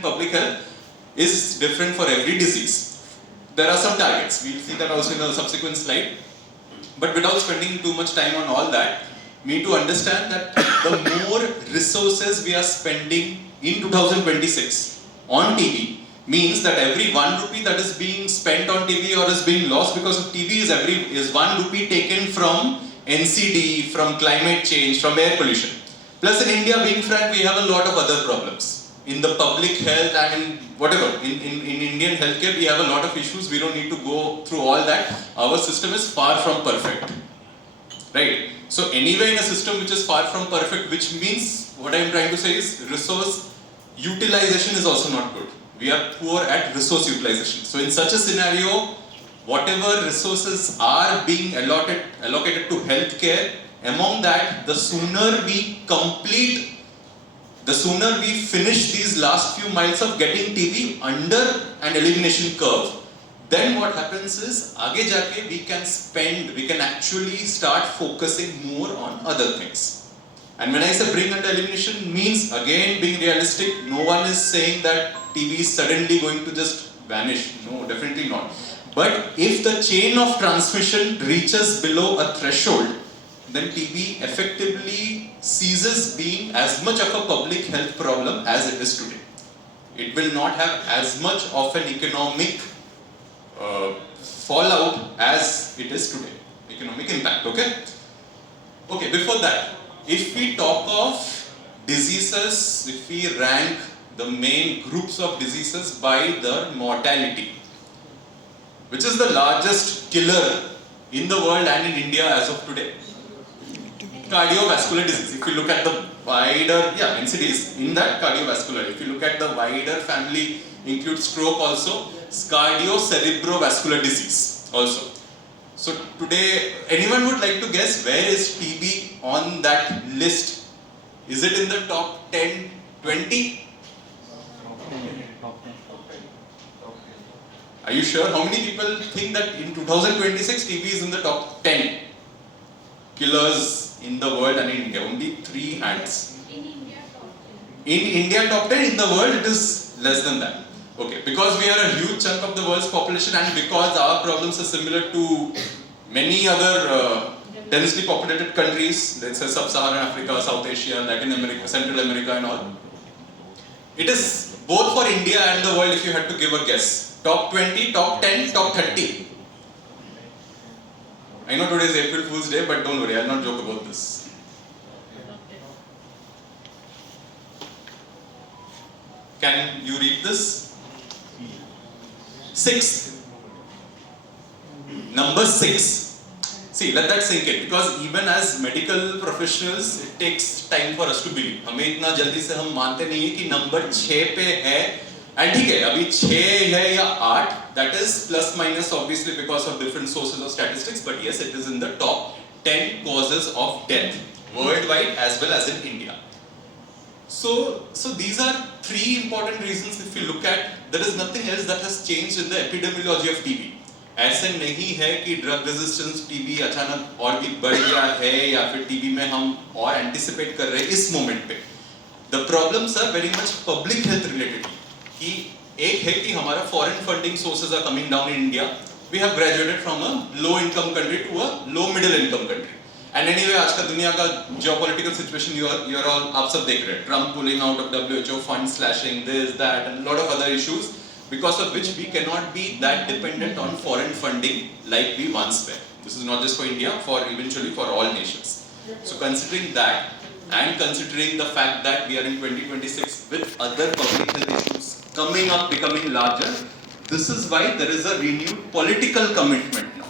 in public health is different for every disease. There are some targets. We'll see that also in a subsequent slide. But without spending too much time on all that, we need to understand that the more resources we are spending in 2026 on TB means that every 1 rupee that is being spent on TB or is being lost because of TB is 1 rupee taken from NCD, from climate change, from air pollution. Plus in India, being frank, we have a lot of other problems. In the public health and in whatever, in Indian healthcare, we have a lot of issues. We don't need to go through all that. Our system is far from perfect. Right? So anyway, in a system which is far from perfect, which means, what I am trying to say is, resource utilization is also not good. We are poor at resource utilization. So in such a scenario, whatever resources are being allocated to healthcare, among that, the sooner we finish these last few miles of getting TB under an elimination curve, then what happens is, aage jaake we can actually start focusing more on other things. And when I say bring under elimination, means again being realistic. No one is saying that TB is suddenly going to just vanish. No, definitely not. But if the chain of transmission reaches below a threshold, then TB effectively ceases being as much of a public health problem as it is today. It will not have as much of an economic fallout as it is today. Economic impact, okay? Okay, before that, if we talk of diseases, if we rank the main groups of diseases by their mortality, which is the largest killer in the world and in India as of today? Cardiovascular disease. If you look at the wider, NCDs, in that cardiovascular, if you look at the wider family, includes stroke also, cardiocerebrovascular disease also. So today, anyone would like to guess where is TB on that list? Is it in the top 10, 20? Are you sure? How many people think that in 2026 TB is in the top 10 killers in the world and in India? Only 3 hands. In India, top 10. In India, top 10. In the world, it is less than that. Okay, because we are a huge chunk of the world's population and because our problems are similar to many other densely populated countries, let's say Sub-Saharan Africa, South Asia, Latin America, Central America and all. It is both for India and the world if you had to give a guess. Top 20, top 10, top 30. I know today is April Fool's Day, but don't worry, I'll not joke about this. Can you read this? 6. Number 6. See, let that sink in, because even as medical professionals, it takes time for us to believe. हमें इतना जल्दी से हम मानते नहीं हैं कि number 6 पे है, and ठीक है, अभी 6 है या 8, that is plus minus obviously because of different sources of statistics, but yes, it is in the top 10 causes of death worldwide as well as in India. So these are 3 important reasons if you look at. There is nothing else that has changed in the epidemiology of TB. ऐसे नहीं है कि drug resistance TB अचानक और भी बढ़ गया है या फिर टीबी में हम और एंटिसिपेट कर रहे हैं इस मोमेंट पे. The problems are very much public health related. कि एक है कि हमारा foreign funding sources are coming down in India. We have graduated from a low income country to a low middle income country. And anyway आज का दुनिया का geopolitical situation you are all आप सब देख रहे हैं. Trump pulling out of WHO, fund slashing, this that and lot of other issues, because of which we cannot be that dependent on foreign funding like we once were. This is not just for India, for eventually for all nations. So considering that and considering the fact that we are in 2026 with other public health issues coming up, becoming larger, this is why there is a renewed political commitment now.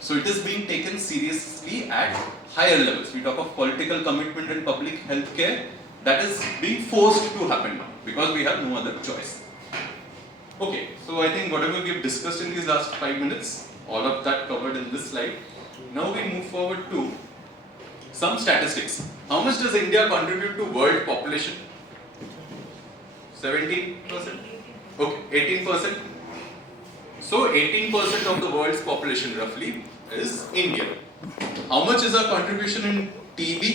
So it is being taken seriously at higher levels. We talk of political commitment in public health care that is being forced to happen now because we have no other choice. Okay, so I think whatever we have discussed in these last 5 minutes, all of that covered in this slide. Now we move forward to some statistics. How much does India contribute to world population? 17%? Okay, 18%. So 18% of the world's population roughly is India. How much is our contribution in TB?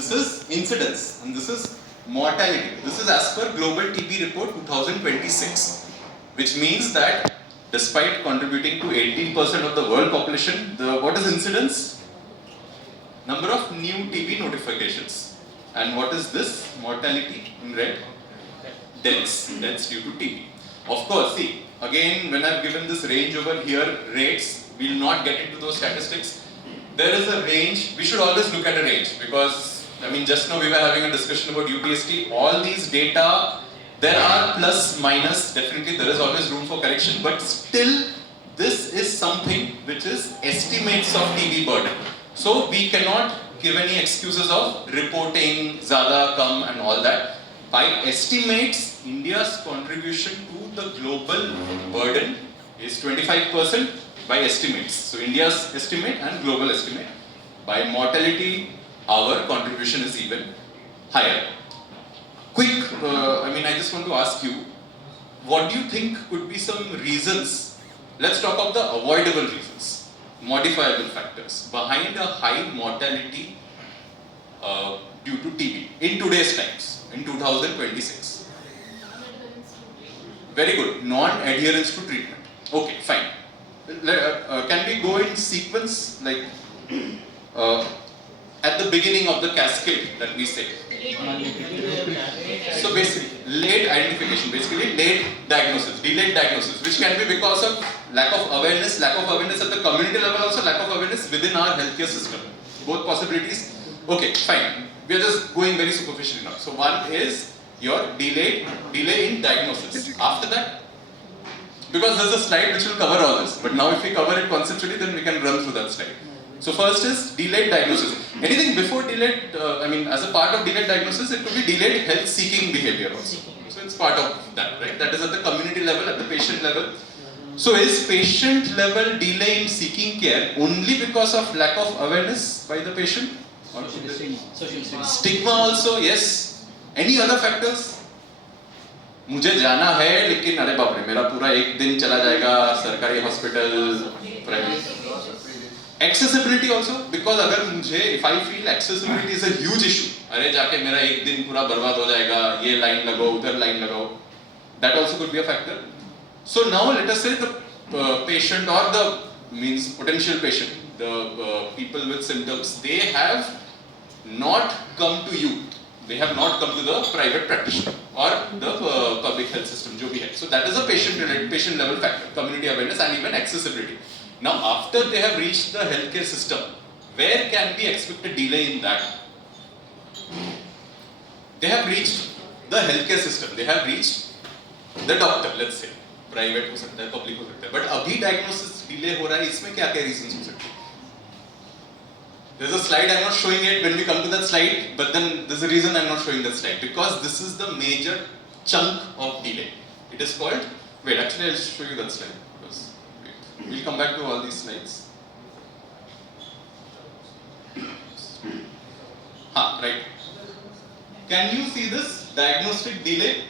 This is incidence and this is mortality. This is as per Global TB Report 2026, which means that despite contributing to 18% of the world population, what is incidence? Number of new TB notifications. And what is this? Mortality in red? Deaths due to TB. Of course, see, again, when I've given this range over here, rates, we'll not get into those statistics. There is a range, we should always look at a range because, I mean, just now we were having a discussion about UPST. All these data, there are plus, minus, definitely there is always room for correction, but still, this is something which is estimates of TB burden. So, we cannot give any excuses of reporting, Zada, Kam, and all that. By estimates, India's contribution to the global burden is 25% by estimates. So India's estimate and global estimate. By mortality, our contribution is even higher. Quick, I just want to ask you, what do you think could be some reasons? Let's talk of the avoidable reasons, modifiable factors behind a high mortality due to TB in today's times, in 2026. Very good. Non-adherence to treatment. Okay, fine. Can we go in sequence, like at the beginning of the cascade that we say? So basically, late identification, basically late diagnosis, delayed diagnosis, which can be because of lack of awareness at the community level, also lack of awareness within our healthcare system. Both possibilities. Okay, fine. We are just going very superficially now. So one is your delay in diagnosis. After that, because there's a slide which will cover all this, but now if we cover it conceptually, then we can run through that slide. So first is delayed diagnosis. Anything before delayed, as a part of delayed diagnosis, it could be delayed health-seeking behavior also. So it's part of that, right? That is at the community level, at the patient level. So is patient level delay in seeking care only because of lack of awareness by the patient? Or social stigma also, yes. Any other factors? मुझे जाना है लेकिन अरे बाप रे मेरा पूरा एक दिन चला जाएगा सरकारी hospital private accessibility also because अगर मुझे if I feel accessibility is a huge issue अरे जाके मेरा एक दिन पूरा बर्बाद हो जाएगा ये लाइन लगाओ उधर लाइन लगाओ that also could be a factor. So now let us say the patient or the means potential patient, the people with symptoms, they have not come to you. They have not come to the private practitioner or the public health system, jo bhi hai. So that is a patient level factor, community awareness and even accessibility. Now after they have reached the healthcare system, where can we expect a delay in that? They have reached the healthcare system, they have reached the doctor, let's say, private हो सकता है, public हो सकता है, but अभी diagnosis delay हो रहा है, इसमें क्या क्या reasons हो सकते हैं? There's a slide, I'm not showing it when we come to that slide, but then there's a reason I'm not showing that slide, because this is the major chunk of delay. It is called, wait, actually I'll show you that slide, because we'll come back to all these slides. Right. Can you see this diagnostic delay?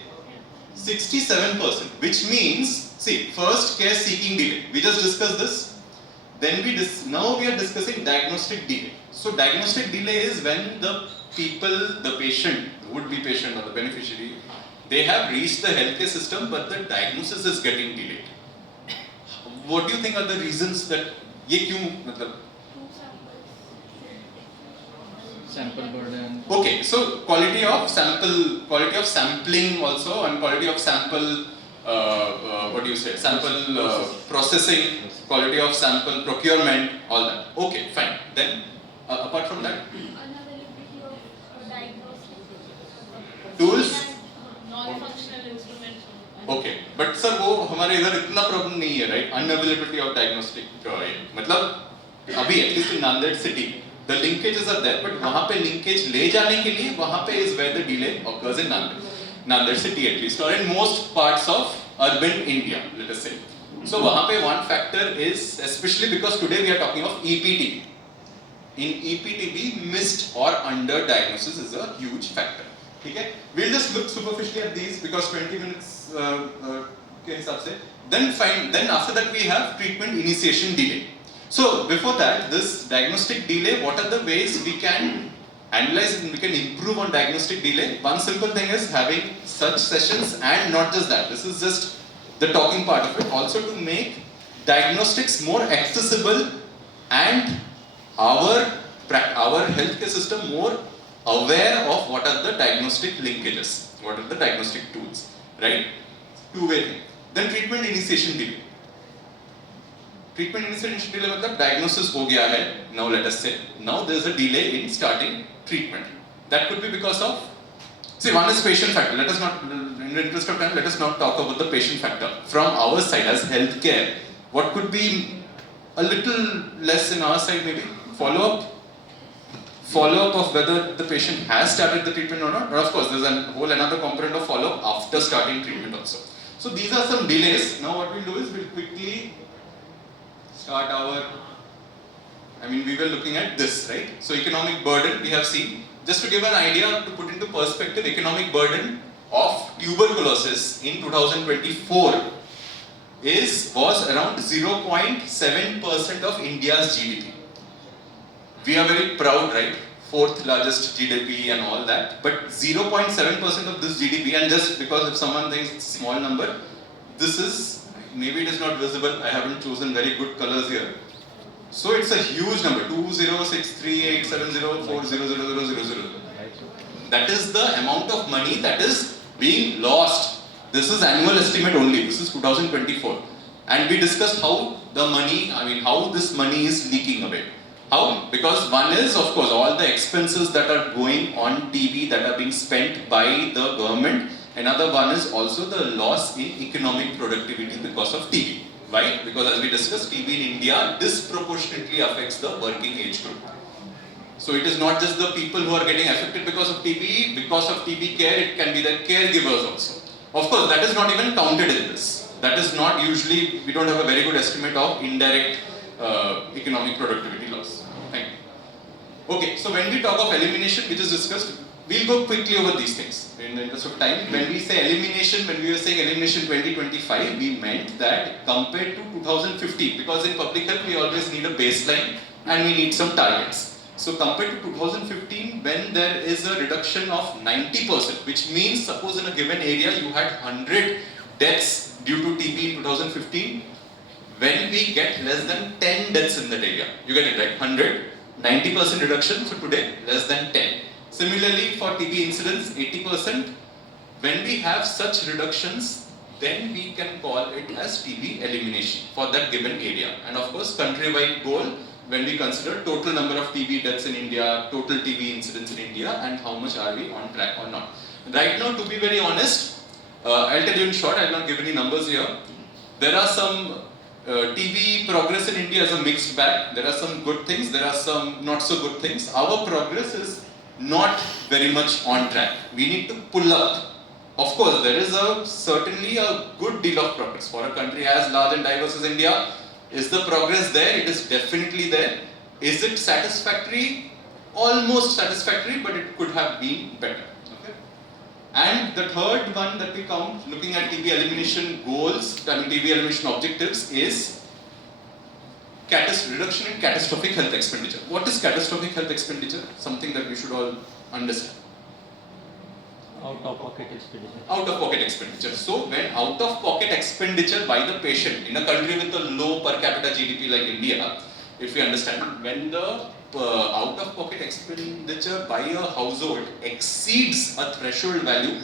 67%, which means, see, first care seeking delay. We just discussed this. Then now we are discussing diagnostic delay. So diagnostic delay is when the people, the patient, the would-be patient or the beneficiary, they have reached the healthcare system, but the diagnosis is getting delayed. What do you think are the reasons that ये क्यों मतलब? Sample burden. Okay, so quality of sampling also, and quality of sample, sample processing, quality of sample procurement, all that. Okay, fine. Then, apart from that, Unavailability of diagnostic tools. non-functional instruments. Okay, but sir, वो हमारे इधर इतना problem नहीं है, right? Unavailability of diagnostic, मतलब अभी at least in Nanded city. The linkages are there, but वहाँ पे linkage ले जाने के लिए वहाँ पे is where the delay occurs in Nanded city at least, or in most parts of urban India, let us say. So वहाँ पे one factor is, especially because today we are talking of EPTB. In EPTB, missed or under diagnosis is a huge factor. Okay? We'll just look superficially at these because 20 minutes के हिसाब से. Then fine. Then after that we have treatment initiation delay. So before that, this diagnostic delay, what are the ways we can analyze and we can improve on diagnostic delay. One simple thing is having such sessions, and not just that. This is just the talking part of it. Also to make diagnostics more accessible and our healthcare system more aware of what are the diagnostic linkages, what are the diagnostic tools, right? Two-way thing. Then treatment initiation delay. Treatment initiation delay मतलब diagnosis हो गया है. Now let us say now there is a delay in starting treatment. That could be because of, see, one is patient factor. Let us not, in the interest of time, let us not talk about the patient factor. From our side as healthcare, what could be a little less in our side maybe? Follow-up of whether the patient has started the treatment or not. But of course, there's a whole another component of follow-up after starting treatment also. So these are some delays. Now what we'll do is we'll quickly start our, we were looking at this, right? So economic burden we have seen. Just to give an idea, to put into perspective, economic burden of tuberculosis in 2024 was around 0.7% of India's GDP. We are very proud, right? Fourth largest GDP and all that, but 0.7% of this GDP, and just because if someone thinks it's a small number, this is, maybe it is not visible, I haven't chosen very good colors here. So it's a huge number, 206387040000. That is the amount of money that is being lost. This is annual estimate only, this is 2024. And we discussed how the money, how this money is leaking away. How? Because one is, of course, all the expenses that are going on TB that are being spent by the government. Another one is also the loss in economic productivity because of TB. Why? Because as we discussed, TB in India disproportionately affects the working age group. So it is not just the people who are getting affected because of TB. Because of TB care, it can be the caregivers also. Of course, that is not even counted in this. That is not usually, we don't have a very good estimate of indirect economic productivity loss. Thank you. Okay, so when we talk of elimination, which is discussed, we'll go quickly over these things in the interest of time. When we say elimination, when we were saying elimination 2025, we meant that compared to 2015, because in public health we always need a baseline and we need some targets. So compared to 2015, when there is a reduction of 90%, which means suppose in a given area you had 100 deaths due to TB in 2015, when we get less than 10 deaths in that area, you get it right, 100, 90% reduction, so today less than 10. Similarly for TB incidence, 80%, when we have such reductions, then we can call it as TB elimination for that given area. And of course, country-wide goal, when we consider total number of TB deaths in India, total TB incidence in India, and how much are we on track or not. Right now, to be very honest, I'll tell you in short, I'll not give any numbers here. There are some TB progress in India is a mixed bag. There are some good things, there are some not so good things. Our progress is not very much on track. We need to pull up. Of course, there is certainly a good deal of progress. For a country as large and diverse as India, is the progress there? It is definitely there. Is it satisfactory? Almost satisfactory, but it could have been better. Okay? And the third one that we count, looking at TB elimination goals, TB elimination objectives, is reduction in catastrophic health expenditure. What is catastrophic health expenditure? Something that we should all understand. Out-of-pocket expenditure. Out-of-pocket expenditure. So when out-of-pocket expenditure by the patient in a country with a low per capita GDP like India, if we understand, when the out-of-pocket expenditure by a household exceeds a threshold value,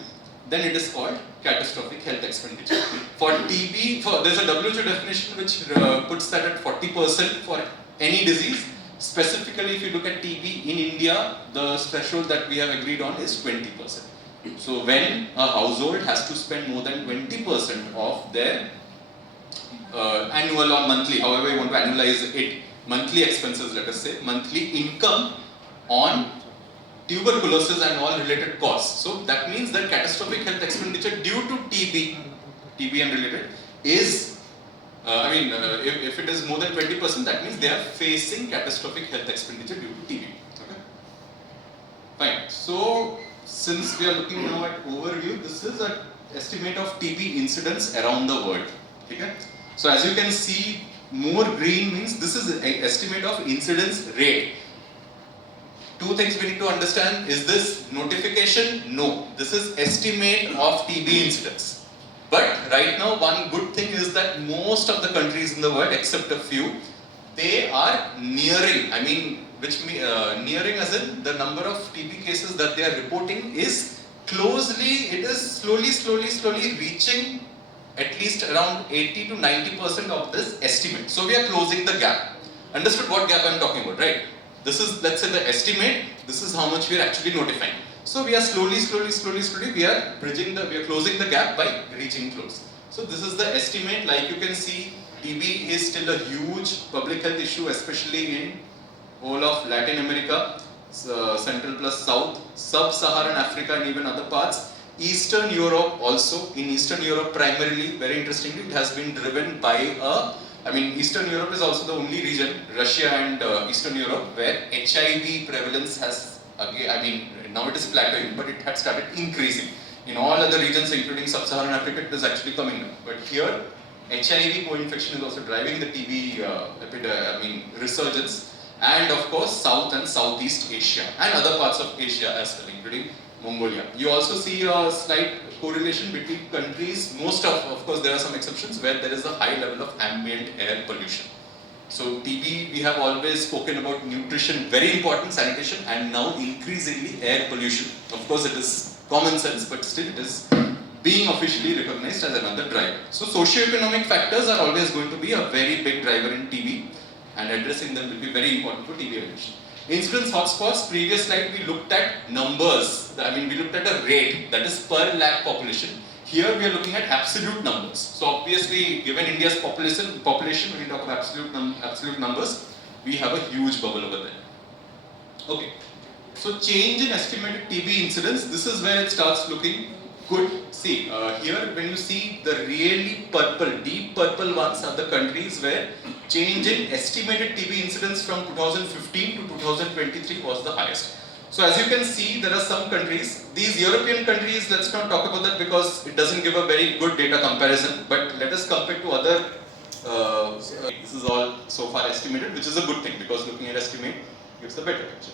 then it is called catastrophic health expenditure. For TB, there's a WHO definition which puts that at 40% for any disease. Specifically, if you look at TB in India, the threshold that we have agreed on is 20%. So when a household has to spend more than 20% of their annual or monthly, however you want to annualize it, monthly expenses, let us say, monthly income on tuberculosis and all related costs. So that means that catastrophic health expenditure due to TB and related is, if it is more than 20%, that means they are facing catastrophic health expenditure due to TB. Okay? Fine. So since we are looking now at overview, this is an estimate of TB incidence around the world. Okay? So as you can see, more green means this is an estimate of incidence rate. To two things we need to understand. Is this notification? No. This is estimate of TB incidence. But right now, one good thing is that most of the countries in the world, except a few, they are nearing, nearing as in the number of TB cases that they are reporting is it is slowly reaching at least around 80 to 90% of this estimate. So we are closing the gap. Understood what gap I am talking about, right? This is, let's say, the estimate. This is how much we are actually notifying. So we are slowly, we are closing the gap by reaching close. So this is the estimate. Like you can see, TB is still a huge public health issue, especially in whole of Latin America, Central plus South, Sub-Saharan Africa and even other parts. Eastern Europe also. In Eastern Europe primarily, very interestingly, it has been driven by Eastern Europe is also the only region, Russia and Eastern Europe, where HIV prevalence has, now it is plateauing, but it had started increasing. In all other regions, including Sub-Saharan Africa, it is actually coming down. But here, HIV co-infection is also driving the TB resurgence. And of course, South and Southeast Asia and other parts of Asia as well, including Mongolia. You also see a slight correlation between countries. Of course, there are some exceptions where there is a high level of ambient air pollution. So TB, we have always spoken about nutrition, very important, sanitation, and now increasingly air pollution. Of course, it is common sense, but still it is being officially recognized as another driver. So socio-economic factors are always going to be a very big driver in TB, and addressing them will be very important for TB evolution. Incidence hotspots, previous slide we looked at numbers. We looked at a rate, that is per lakh population. Here we are looking at absolute numbers. So obviously, given India's population, when we talk of absolute numbers, we have a huge bubble over there. Okay. So change in estimated TB incidence, this is where it starts looking good. See, here when you see the really deep purple ones are the countries where change in estimated TB incidence from 2015 to 2023 was the highest. So as you can see, there are some countries, these European countries, let's not talk about that because it doesn't give a very good data comparison, but let us compare to other, this is all so far estimated, which is a good thing because looking at estimate gives a better picture.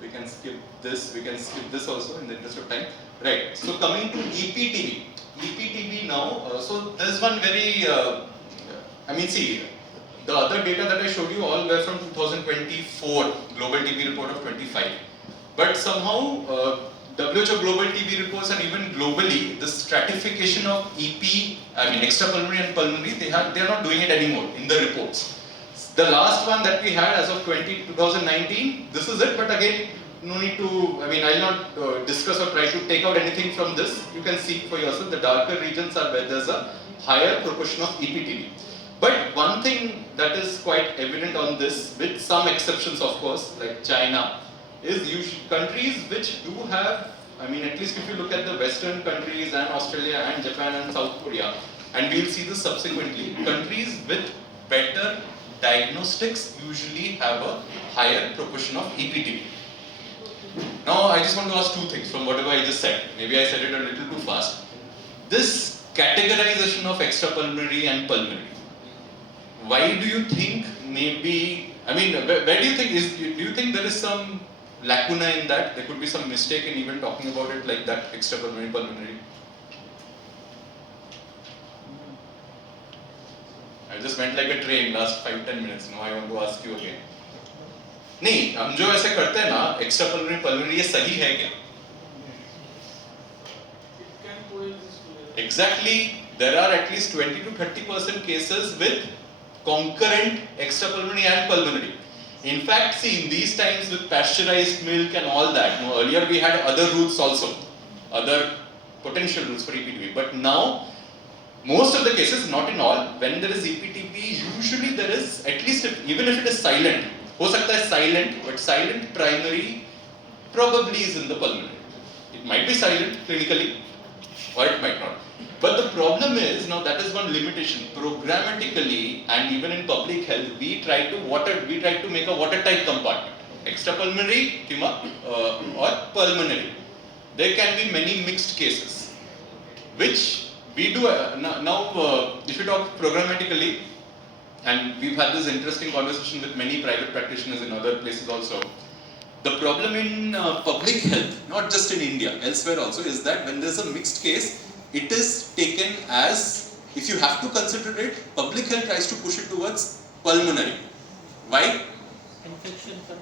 We can skip this also in the interest of time. Right, so coming to EPTB now, so there's one very, see, the other data that I showed you all were from 2024, Global TB Report of 25. But somehow, WHO Global TB reports and even globally, the stratification of extrapulmonary and pulmonary, they are not doing it anymore in the reports. The last one that we had as of 2019, this is it, but again, no need to, I'll not discuss or try to take out anything from this. You can see for yourself, the darker regions are where there's a higher proportion of EPTB. But one thing that is quite evident on this, with some exceptions of course, like China, is usually countries which do have, at least if you look at the Western countries and Australia and Japan and South Korea, and we'll see this subsequently, countries with better diagnostics usually have a higher proportion of EPTB. Now I just want to ask two things from whatever I just said. Maybe I said it a little too fast. This categorization of extrapulmonary and pulmonary, why do you think maybe, where do you think do you think there is some lacuna in that? There could be some mistake in even talking about it like that, extrapulmonary, pulmonary. I just went like a train last 5-10 minutes. Now I want to ask you again. नहीं, हम जो ऐसे करते हैं ना, extrapulmonary, pulmonary, ये सही है क्या? Exactly, there are at least 20 to 30% cases with concurrent extrapulmonary and pulmonary. In fact, see, in these times with pasteurized milk and all that, earlier we had other routes also, other potential routes for EPTB, but now, most of the cases, not in all, when there is EPTB, usually there is, at least even if it is silent, हो सकता है silent, but silent primary probably is in the pulmonary. It might be silent clinically, or it might not. But the problem is, now that is one limitation. Programmatically and even in public health, we try to make a watertight compartment. Extrapulmonary, or pulmonary. There can be many mixed cases, which we do if you talk programmatically, and we've had this interesting conversation with many private practitioners in other places also. The problem in public health, not just in India, elsewhere also, is that when there is a mixed case, it is taken as, if you have to consider it, public health tries to push it towards pulmonary. Why? Infection control.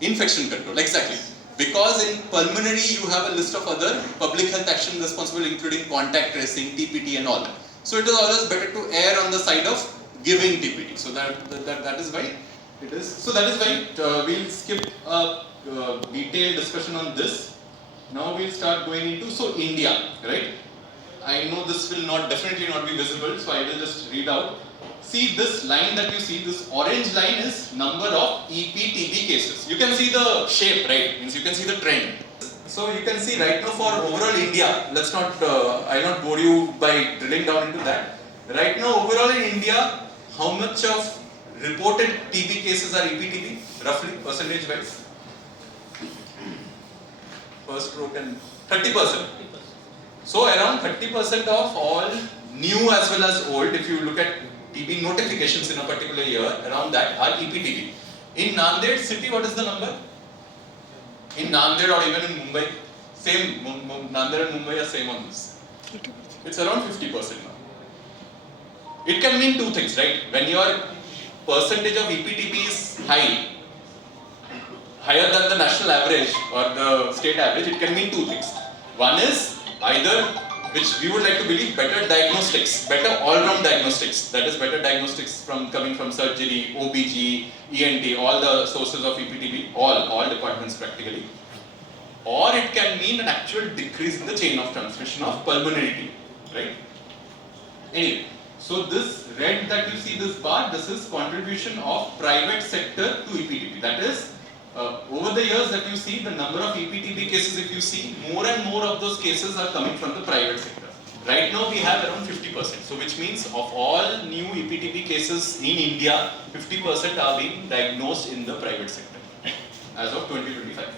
Infection control, exactly. Because in pulmonary you have a list of other public health actions responsible, including contact tracing, TPT and all that. So it is always better to err on the side of giving TPT. So that is why it is. So that is why we'll skip a detailed discussion on this. Now we'll start going into, so India, right? I know this will definitely not be visible, so I will just read out. See this line that you see, this orange line is number of EPTB cases. You can see the shape, right? Means you can see the trend. So you can see right now for overall India, let's not, I'll not bore you by drilling down into that. Right now overall in India, how much of reported TB cases are EPTB, roughly, percentage wise? First row can, 30%. So around 30% of all new as well as old, if you look at TB notifications in a particular year, around that are EPTB. In Nanded city, what is the number? In Nanded or even in Mumbai, same, Nanded and Mumbai are same on this. It's around 50% now. It can mean two things, right? When your percentage of EPTB is high, higher than the national average or the state average, it can mean two things. One is either, which we would like to believe, better diagnostics, better all-round diagnostics, that is better diagnostics coming from surgery, OBG, ENT, all the sources of EPTB, all departments practically. Or it can mean an actual decrease in the chain of transmission of pulmonary TB, right? Anyway, so this red that you see, this bar, this is contribution of private sector to EPTB. That is, over the years that you see, the number of EPTB cases, if you see, more and more of those cases are coming from the private sector. Right now we have around 50%. So which means of all new EPTB cases in India, 50% are being diagnosed in the private sector as of 2025.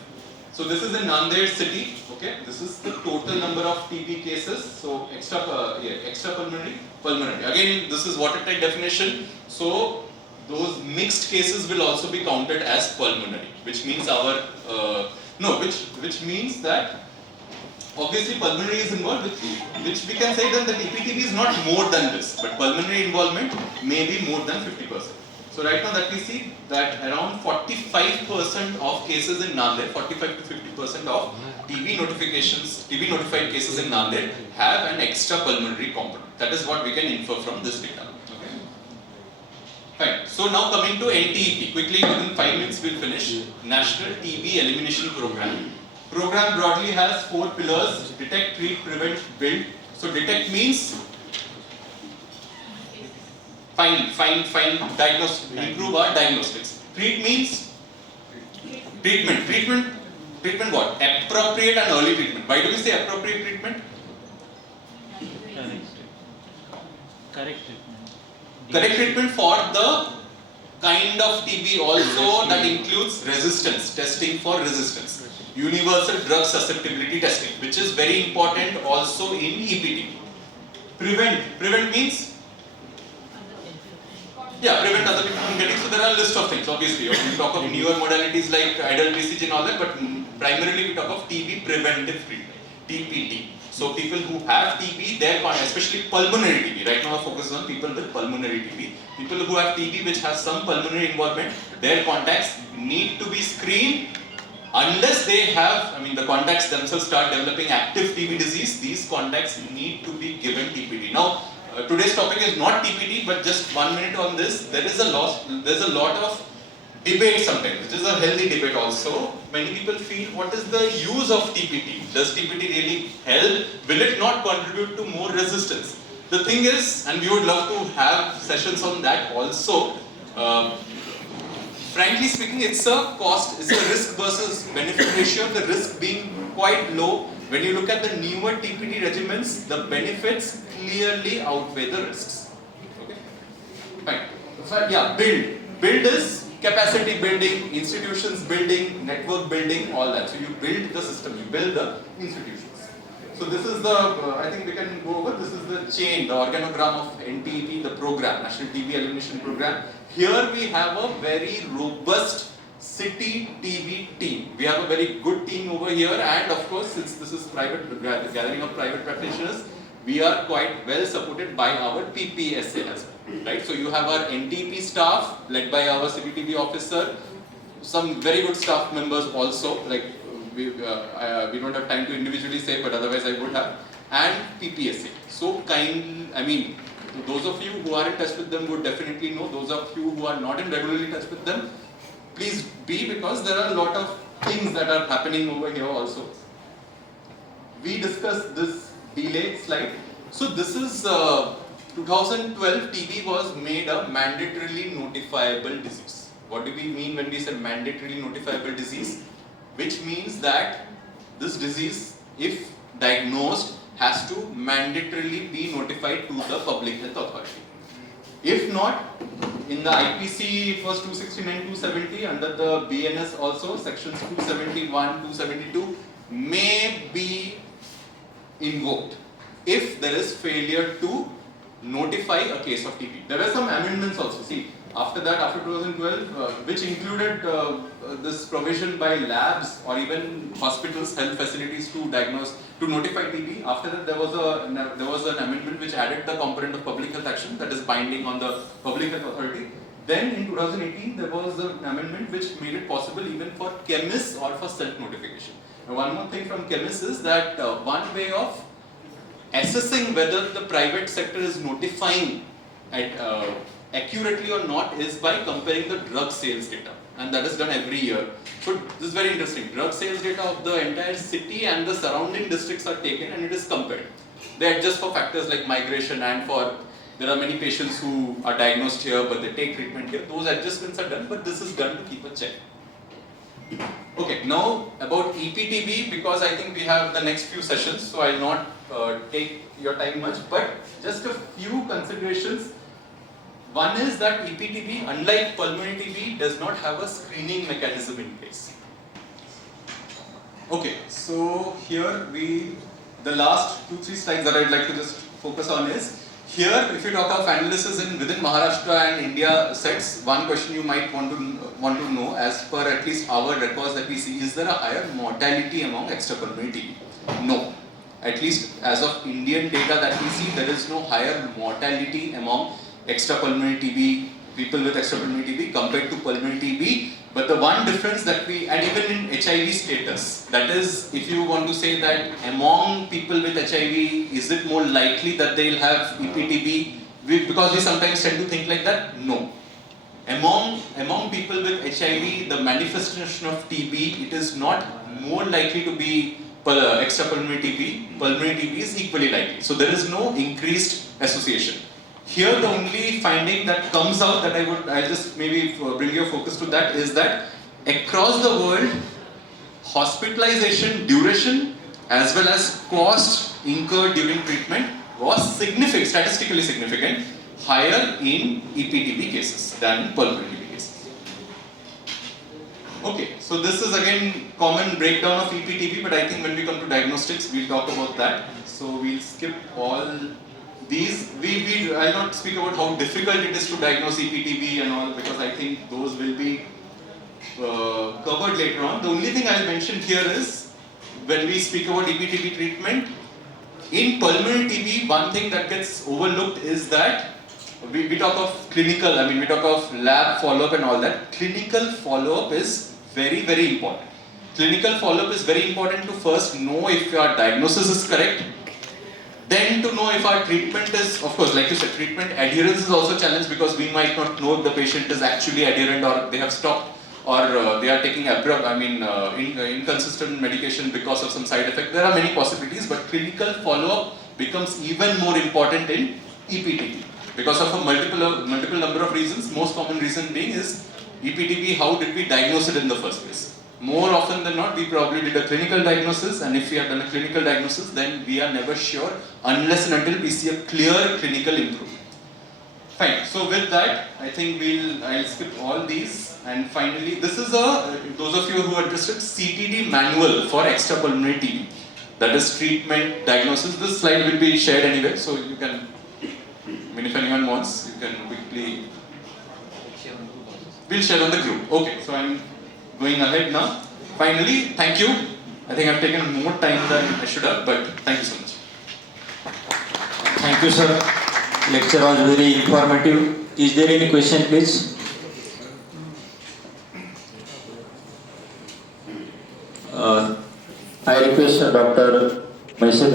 So this is in Nanded city, okay? This is the total number of TB cases. So extra pulmonary. Again, this is watertight definition. So those mixed cases will also be counted as pulmonary, which means which means that obviously pulmonary is involved, which we can say then that EPTB is not more than this, but pulmonary involvement may be more than 50%. So right now that we see that around 45% of cases in Nanded, 45 to 50% of TB notified cases in Nanded have an extra pulmonary component. That is what we can infer from this data. Fine. So now coming to NTEP, quickly within 5 minutes we'll finish. National TB Elimination Program. Program broadly has 4 pillars: detect, treat, prevent, build. So detect means find, diagnose, improve our diagnostics. Treat means treatment what? Appropriate and early treatment. Why do we say appropriate treatment? Correct treatment. Correct treatment for the kind of TB also that includes resistance, testing for resistance. Universal drug susceptibility testing, which is very important also in EPTB. Prevent means? Yeah, prevent other people from getting. So there are a list of things, obviously. We talk of newer modalities like idle BCG and all that, but primarily we talk of TB preventive treatment, TPT. So people who have TB, especially pulmonary TB, right now our focus is on people with pulmonary TB. People who have TB which has some pulmonary involvement, their contacts need to be screened unless they have, the contacts themselves start developing active TB disease. These contacts need to be given TPT. Now, today's topic is not TPT, but just 1 minute on this. There's a lot of debate sometimes, which is a healthy debate also. Many people feel, what is the use of TPT? Does TPT really help? Will it not contribute to more resistance? The thing is, and we would love to have sessions on that also, frankly speaking, it's a risk versus benefit ratio, the risk being quite low. When you look at the newer TPT regimens, the benefits clearly outweigh the risks. Okay? Fine. Yeah, build is capacity building, institutions building, network building, all that. So you build the system, you build the institutions. So this is the, I think we can go over, this is the chain, the organogram of NTEP, the program, National TB Elimination Program. Here we have a very robust City TB team. We have a very good team over here, and of course, since this is gathering of private practitioners, we are quite well supported by our PPSA as well, right? So you have our NTP staff led by our City TB officer, some very good staff members also, like we don't have time to individually say, but otherwise I would have, and PPSA. So those of you who are in touch with them would definitely know. Those of you who are not in regularly touch with them, please be, because there are a lot of things that are happening over here also. We discussed this delay slide. So this is 2012 TB was made a mandatorily notifiable disease. What do we mean when we say mandatorily notifiable disease? Which means that this disease, if diagnosed, has to mandatorily be notified to the public health authority. If not, in the IPC it was 269, 270, under the BNS also, sections 271, 272 may be invoked if there is failure to notify a case of TB. There were some amendments also. See, after that, after 2012, which included this provision by labs or even hospitals, health facilities to notify TB. After that, there was an amendment which added the component of public health action that is binding on the public health authority. Then in 2018, there was an amendment which made it possible even for chemists or for self-notification. Now, one more thing from chemists is that one way of assessing whether the private sector is notifying accurately or not is by comparing the drug sales data, and that is done every year. So this is very interesting. Drug sales data of the entire city and the surrounding districts are taken and it is compared. They adjust for factors like migration and for there are many patients who are diagnosed here but they take treatment here. Those adjustments are done, but this is done to keep a check. Okay, now about EPTB, because I think we have the next few sessions, so I'll not take your time much, but just a few considerations. One is that EPTB, unlike pulmonary TB, does not have a screening mechanism in place. Okay, so here the last 2-3 slides that I'd like to just focus on is, here if you talk of analysis within Maharashtra and India sets, one question you might want to know, as per at least our records that we see, is there a higher mortality among extrapulmonary TB? No. At least as of Indian data that we see, there is no higher mortality among extrapulmonary TB, people with extrapulmonary TB compared to pulmonary TB. But the one difference that and even in HIV status, that is, if you want to say that among people with HIV, is it more likely that they'll have EPTB? Because we sometimes tend to think like that. No. Among people with HIV, the manifestation of TB, it is not more likely to be extrapulmonary TB. Pulmonary TB is equally likely. So there is no increased association. Here the only finding that comes out that I'll just maybe bring your focus to that is that across the world, hospitalization duration as well as cost incurred during treatment was statistically significant, higher in EPTB cases than in pulmonary TB cases. Okay, so this is again common breakdown of EPTB, but I think when we come to diagnostics, we'll talk about that. So we'll skip all these. I'll not speak about how difficult it is to diagnose EPTB and all, because I think those will be covered later on. The only thing I'll mention here is, when we speak about EPTB treatment, in pulmonary TB, one thing that gets overlooked is that we talk of clinical, we talk of lab follow-up and all that. Clinical follow-up is very, very important. Clinical follow-up is very important to first know if your diagnosis is correct, then to know if our treatment is, of course, like you said, treatment adherence is also a challenge, because we might not know if the patient is actually adherent or they have stopped or they are taking inconsistent medication because of some side effect. There are many possibilities, but clinical follow-up becomes even more important in EPTB because of a multiple number of reasons. Most common reason being is EPTB, how did we diagnose it in the first place? More often than not, we probably did a clinical diagnosis, and if we have done a clinical diagnosis, then we are never sure unless and until we see a clear clinical improvement. Fine. So with that, I think I'll skip all these, and finally, this is those of you who are interested, CTD manual for extrapulmonary TB. That is treatment diagnosis. This slide will be shared anyway, so you can, if anyone wants, you can quickly. We'll share on the group. Okay. So going ahead now. Finally, thank you. I think I've taken more time than I should have, but thank you so much. Thank you, sir. Lecture was very informative. Is there any question, please? I request Dr. Maisha